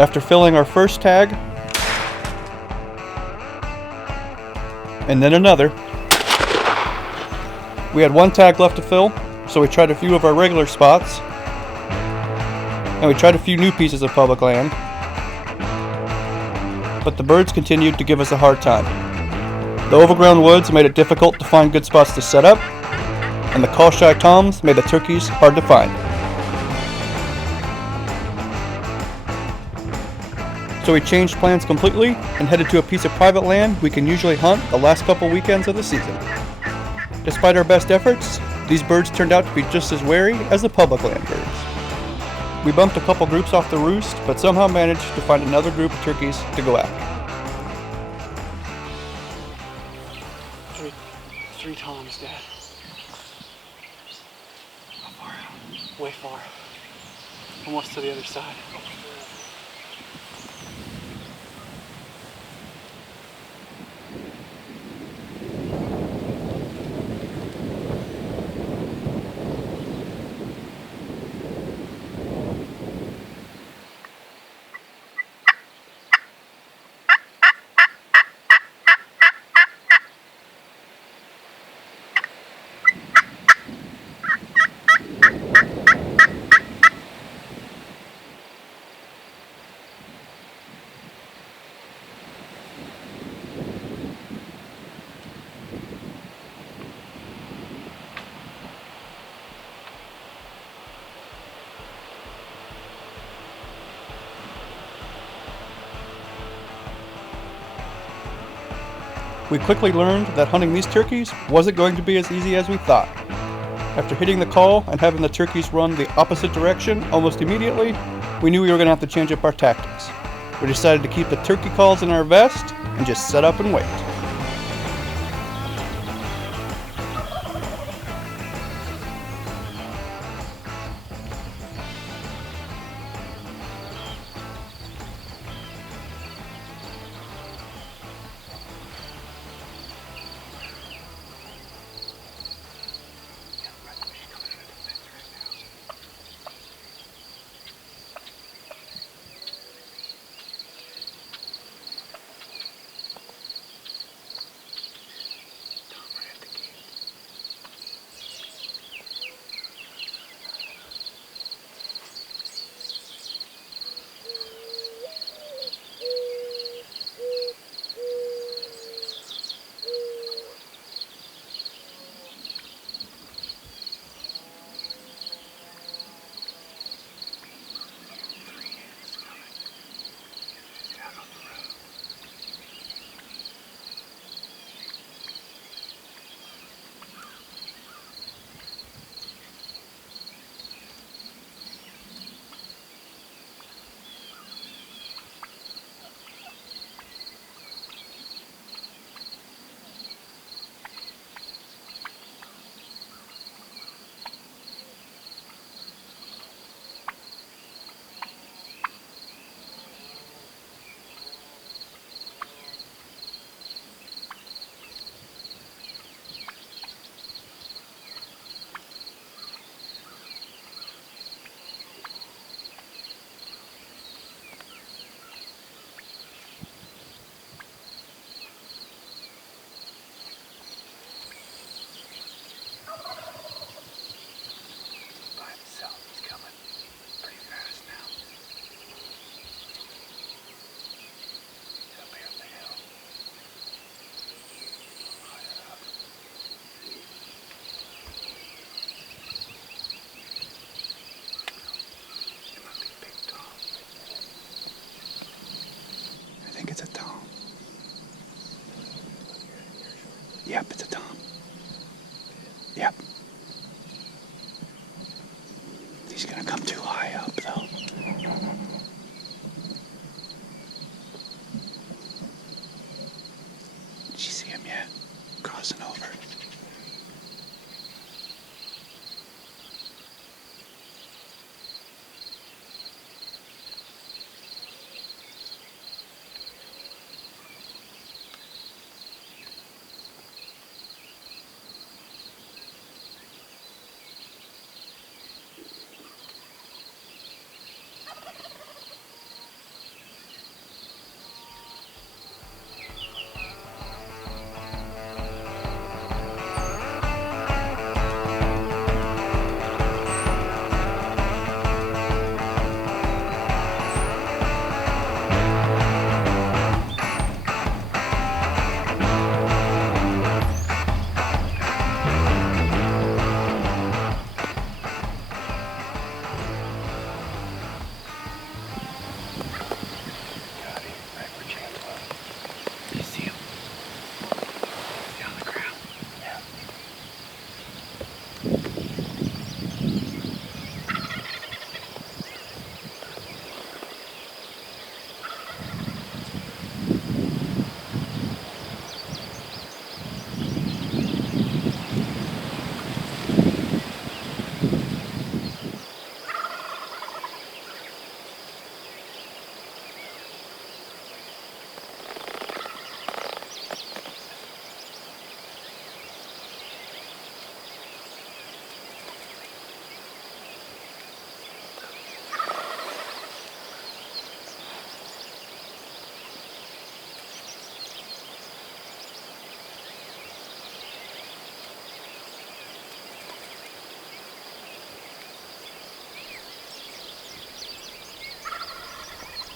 After filling our first tag, and then another, we had one tag left to fill, so we tried a few of our regular spots, and we tried a few new pieces of public land, but the birds continued to give us a hard time. The overgrown woods made it difficult to find good spots to set up, and the call-shy toms made the turkeys hard to find. So we changed plans completely and headed to a piece of private land we can usually hunt the last couple weekends of the season. Despite our best efforts, these birds turned out to be just as wary as the public land birds. We bumped a couple groups off the roost, but somehow managed to find another group of turkeys to go after. Three toms, Dad. How far out? Way far. Almost to the other side. We quickly learned that hunting these turkeys wasn't going to be as easy as we thought. After hitting the call and having the turkeys run the opposite direction almost immediately, we knew we were going to have to change up our tactics. We decided to keep the turkey calls in our vest and just set up and wait.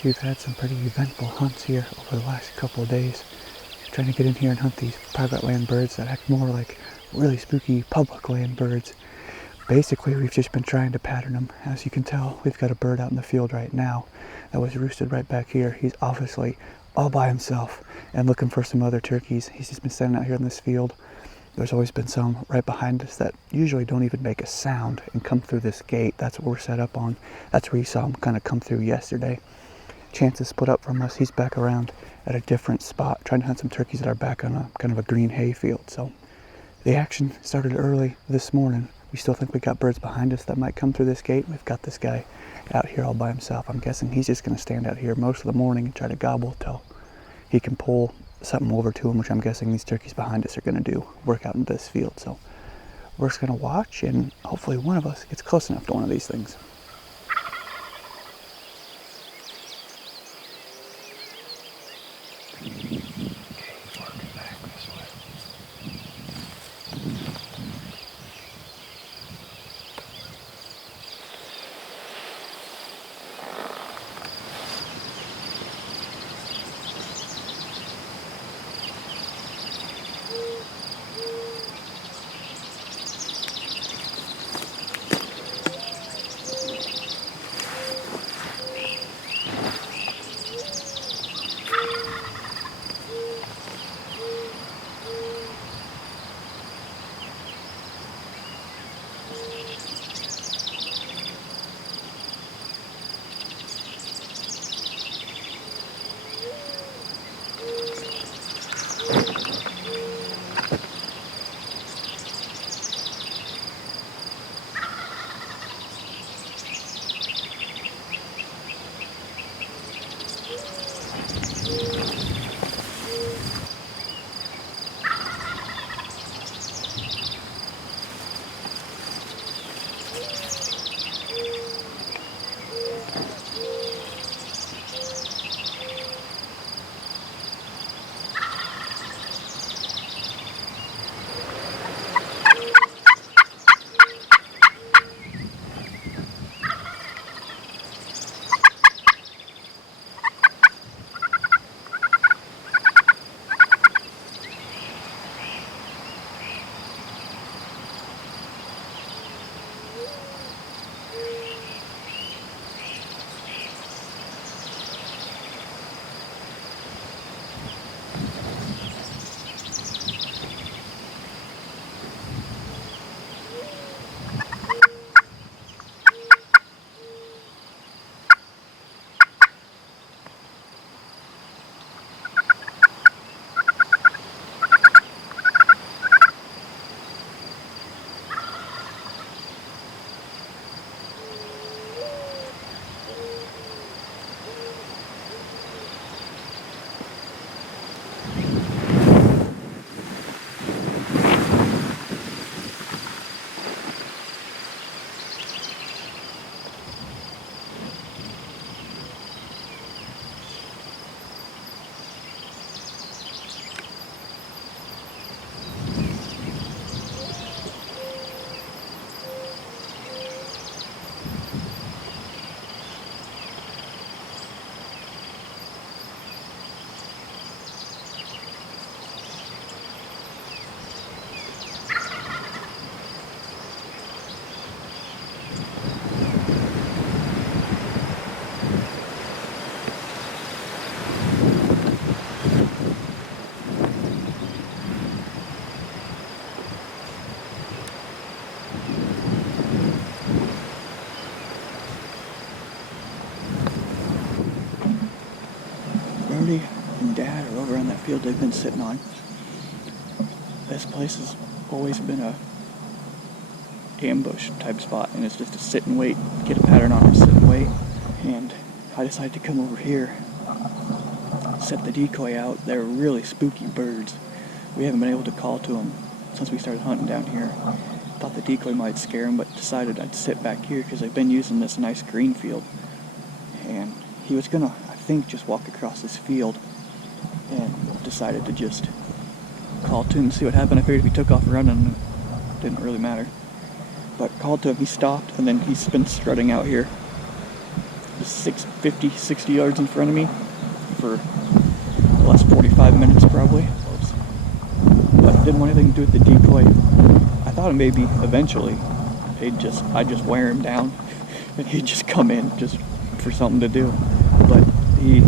We've had some pretty eventful hunts here over the last couple of days. Trying to get in here and hunt these private land birds that act more like really spooky public land birds. Basically, we've just been trying to pattern them. As you can tell, we've got a bird out in the field right now that was roosted right back here. He's obviously all by himself and looking for some other turkeys. He's just been standing out here in this field. There's always been some right behind us that usually don't even make a sound and come through this gate. That's what we're set up on. That's where you saw him kind of come through yesterday. Chance is split up from us. He's back around at a different spot, trying to hunt some turkeys that are back on a kind of a green hay field. So the action started early this morning. We still think we got birds behind us that might come through this gate. We've got this guy out here all by himself. I'm guessing he's just going to stand out here most of the morning and try to gobble till he can pull something over to him, which I'm guessing these turkeys behind us are going to do, work out in this field. So we're just going to watch, and hopefully one of us gets close enough to one of these things. Brody and Dad are over on that field they've been sitting on. This place has always been a ambush type spot, and it's just a sit and wait, get a pattern on it, sit and wait. And I decided to come over here, set the decoy out. They're really spooky birds. We haven't been able to call to them since we started hunting down here. Thought the decoy might scare them, but decided I'd sit back here because I've been using this nice green field. And he was gonna, I think, just walk across this field, and decided to just call to him and see what happened. I figured if he took off running, it didn't really matter. But called to him, he stopped, and then he's been strutting out here, 50, 60 yards in front of me for the last 45 minutes probably. But didn't want anything to do with the decoy. I thought maybe eventually I'd just wear him down and he'd just come in just for something to do. But he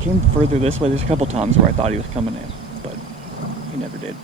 came further this way. There's a couple times where I thought he was coming in, but he never did.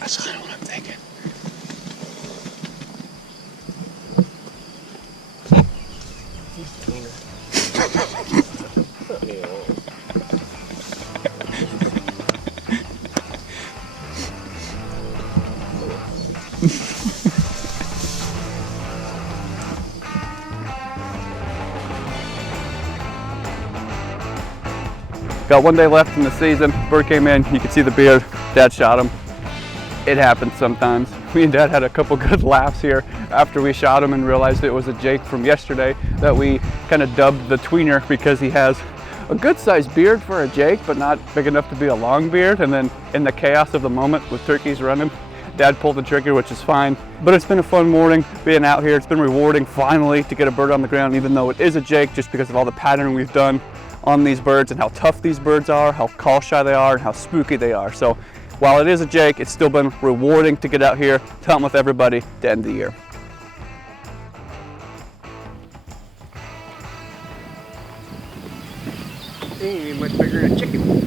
That's kind of what I'm thinking. Got 1 day left in the season. Bird came in, you can see the beard. Dad shot him. It happens sometimes. Me and Dad had a couple good laughs here after we shot him and realized it was a Jake from yesterday that we kind of dubbed the tweener because he has a good sized beard for a Jake, but not big enough to be a long beard. And then in the chaos of the moment with turkeys running, Dad pulled the trigger, which is fine. But it's been a fun morning being out here. It's been rewarding finally to get a bird on the ground, even though it is a Jake, just because of all the patterning we've done on these birds and how tough these birds are, how call shy they are, and how spooky they are. So while it is a Jake, it's still been rewarding to get out here, to hunt with everybody to end the year. Much bigger than a chicken.